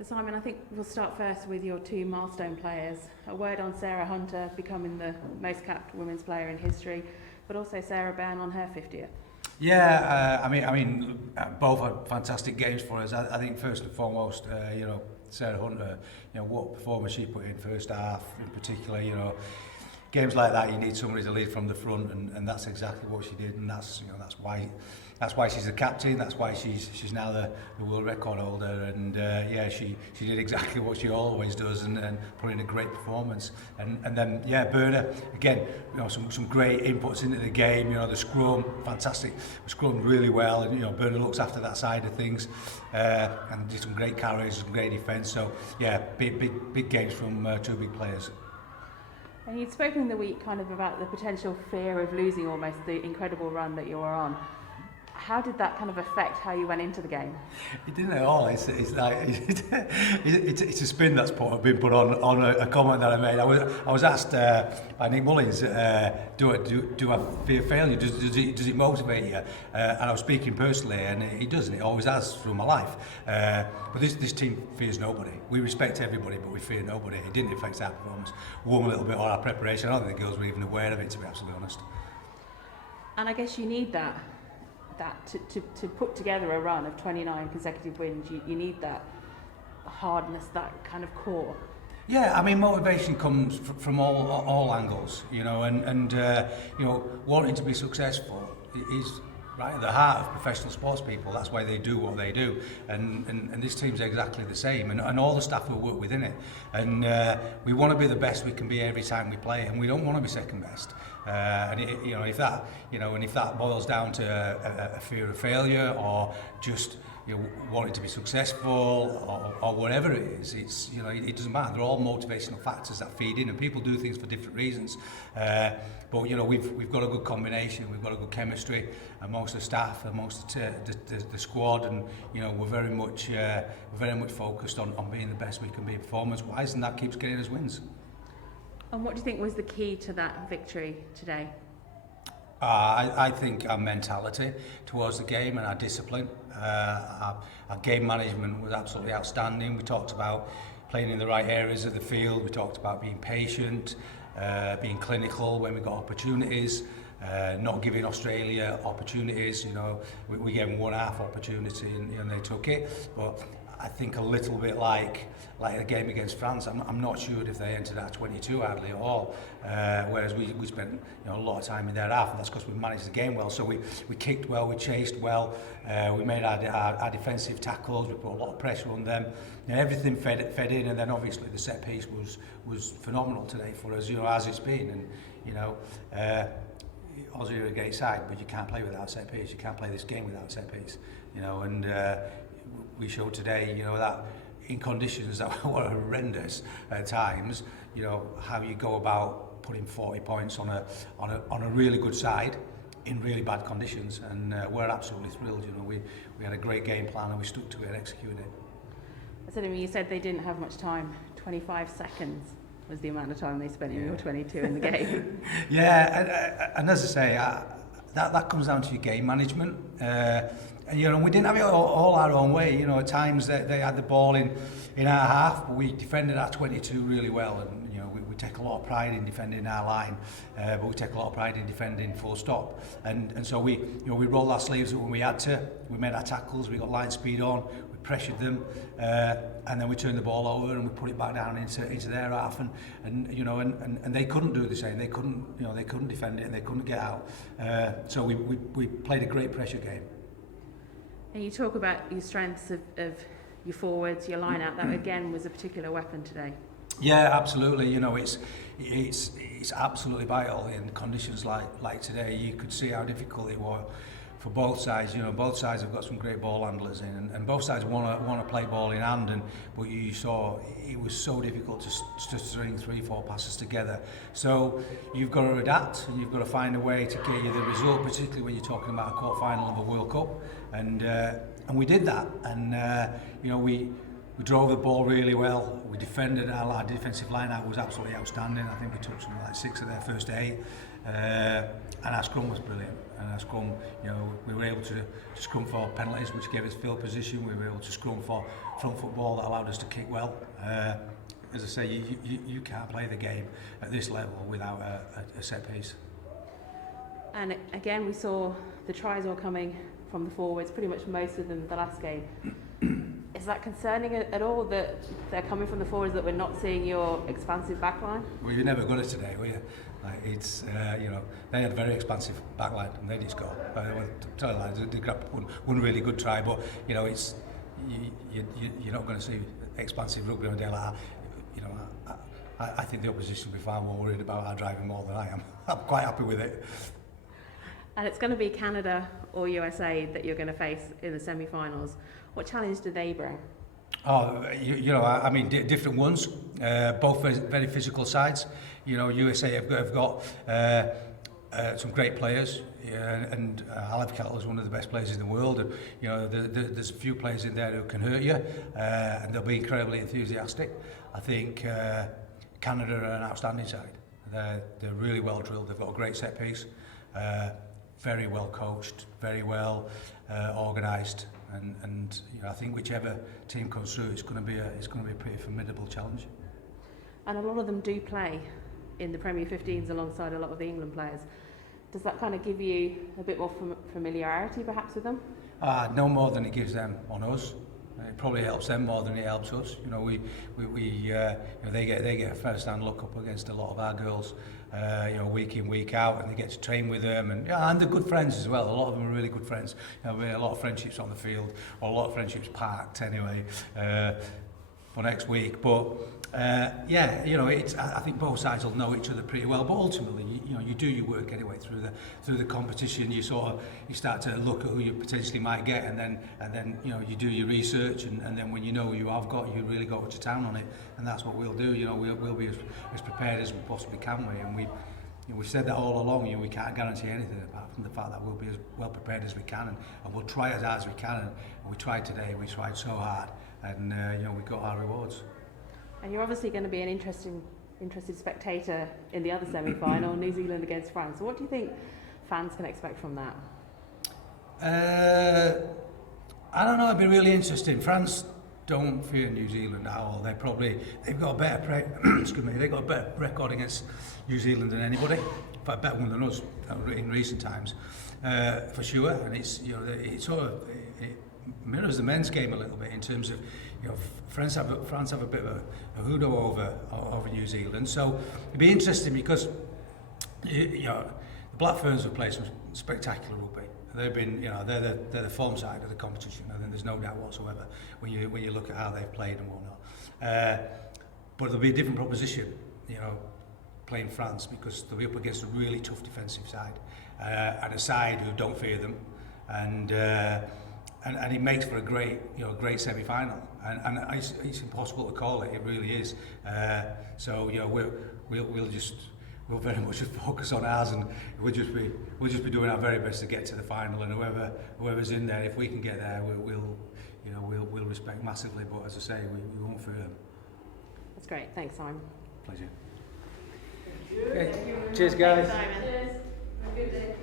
So Simon, I think we'll start first with your two milestone players. A word on Sarah Hunter becoming the most capped women's player in history, but also Sarah Byrne on her 50th. Yeah, I mean, both had fantastic games for us. I think first and foremost, Sarah Hunter, what performance she put in first half, in particular, games like that, you need somebody to lead from the front, and that's exactly what she did, and that's why she's the captain. That's why she's now the world record holder, and she did exactly what she always does, and put in a great performance. And then Berna again, some great inputs into the game. The scrum, fantastic, scrum really well, and Berna looks after that side of things, and did some great carries, some great defence. So big games from two big players. And you'd spoken in the week kind of about the potential fear of losing almost the incredible run that you were on. How did that kind of affect how you went into the game? It didn't at all. It's like it's a spin that's been put on a comment that I made. I was asked by Nick Mullins, do I fear failure? Does it motivate you? And I was speaking personally, and it does, and it always has through my life. But this team fears nobody. We respect everybody, but we fear nobody. It didn't affect our performance one little bit or our preparation. I don't think the girls were even aware of it, to be absolutely honest. And I guess you need that to put together a run of 29 consecutive wins. You need that hardness, that kind of core. Yeah, I mean, motivation comes from all angles, and wanting to be successful is right at the heart of professional sports people. That's why they do what they do, and this team's exactly the same, and all the staff will work within it, and we want to be the best we can be every time we play, and we don't want to be second best. If that boils down to a fear of failure, or just wanting to be successful, or whatever it is, it doesn't matter. They're all motivational factors that feed in, and people do things for different reasons. But we've got a good combination. We've got a good chemistry amongst the staff, amongst the squad, and we're very much focused on being the best we can be performance-wise, and that keeps getting us wins. And what do you think was the key to that victory today? I think our mentality towards the game and our discipline. Our game management was absolutely outstanding. We talked about playing in the right areas of the field. We talked about being patient, being clinical when we got opportunities, not giving Australia opportunities. We gave them one half opportunity and they took it. But I think a little bit like the game against France, I'm not sure if they entered our 22 hardly at all, whereas we spent a lot of time in their half, and that's because we managed the game well. So we kicked well, we chased well, we made our defensive tackles, we put a lot of pressure on them, everything fed in, and then obviously the set piece was phenomenal today for us, as it's been, and Aussie are a great side, but you can't play without a set piece. You can't play this game without a set piece, and we showed today, that in conditions that were horrendous at times, how you go about putting 40 points on a really good side in really bad conditions, and we're absolutely thrilled. We had a great game plan and we stuck to it and executed it. I said, you said they didn't have much time. 25 seconds was the amount of time they spent in your 22 in the game. And as I say, that comes down to your game management. And we didn't have it all our own way. At times they had the ball in our half, but we defended our 22 really well. And we take a lot of pride in defending our line, but we take a lot of pride in defending full stop. And so we rolled our sleeves up when we had to. We made our tackles. We got line speed on. We pressured them, and then we turned the ball over and we put it back down into their half. And they couldn't do the same. They couldn't defend it and they couldn't get out. So we played a great pressure game. And you talk about your strengths of your forwards, your line-out. That again was a particular weapon today. Yeah, absolutely. It's absolutely vital in conditions like today. You could see how difficult it was for both sides. Both sides have got some great ball handlers in, and both sides want to play ball in hand. But you saw it was so difficult to string 3-4 passes together. So you've got to adapt, and you've got to find a way to get you the result, particularly when you're talking about a quarterfinal of a World Cup. And we did that, and we drove the ball really well. We defended. Our defensive line out was absolutely outstanding. I think we took something like 6 of their first 8. And our scrum was brilliant. And our scrum, we were able to scrum for penalties, which gave us field position. We were able to scrum for front football that allowed us to kick well. As I say, you can't play the game at this level without a set piece. And again, we saw the tries all coming from the forwards, pretty much most of them the last game. Is that concerning at all that they're coming from the forwards, that we're not seeing your expansive backline? Well, you never got it today, were you? It's they had a very expansive backline and they didn't score. They grabbed one really good try, but it's you're not going to see expansive rugby on a day like that. I think the opposition will be far more worried about our driving more than I am. I'm quite happy with it. And it's going to be Canada or USA that you're going to face in the semi-finals. What challenge do they bring? Oh, different ones. Both very physical sides. USA have got some great players, and Alev Kettle is one of the best players in the world. And there's a few players in there who can hurt you, and they'll be incredibly enthusiastic. I think Canada are an outstanding side. They're really well drilled. They've got a great set piece. Very well coached, very well organised, and I think whichever team comes through, it's going to be a pretty formidable challenge. And a lot of them do play in the Premier 15s alongside a lot of the England players. Does that kind of give you a bit more familiarity, perhaps, with them? No more than it gives them on us. It probably helps them more than it helps us. They get a first-hand look up against a lot of our girls, week in, week out, and they get to train with them, and they're good friends as well. A lot of them are really good friends. We have a lot of friendships on the field, or a lot of friendships parked anyway, for next week. But I think both sides will know each other pretty well. But ultimately, you do your work anyway through the competition. You start to look at who you potentially might get, and then you do your research, and then when you know who you have got, you really go to town on it, and that's what we'll do. We'll be as prepared as we possibly can, and we've said that all along. We can't guarantee anything apart from the fact that we'll be as well prepared as we can, and we'll try as hard as we can. And we tried today. We tried so hard, and we got our rewards. And you're obviously going to be an interested spectator in the other semi-final, New Zealand against France. So what do you think fans can expect from that? I don't know. It'd be really interesting. France don't fear New Zealand at all. They've got a better they've got a better record against New Zealand than anybody. In fact, better one than us in recent times, for sure. And it mirrors the men's game a little bit in terms of France have a bit of a hoodoo over New Zealand. So it'd be interesting because the Black Ferns have played some spectacular rugby. They've been they're the form side of the competition, and there's no doubt whatsoever when you look at how they've played and whatnot. But there'll be a different proposition, playing France, because they'll be up against a really tough defensive side, and a side who don't fear them, and it makes for a great semi-final, and it's impossible to call it. It really is. We'll very much just focus on ours, and we'll just be doing our very best to get to the final. And whoever's in there, if we can get there, we'll respect massively. But as I say, we won't fear them. That's great. Thanks, Simon. Pleasure. Thank you. Okay. Cheers, guys. Thanks, Simon. Cheers. Have a good day.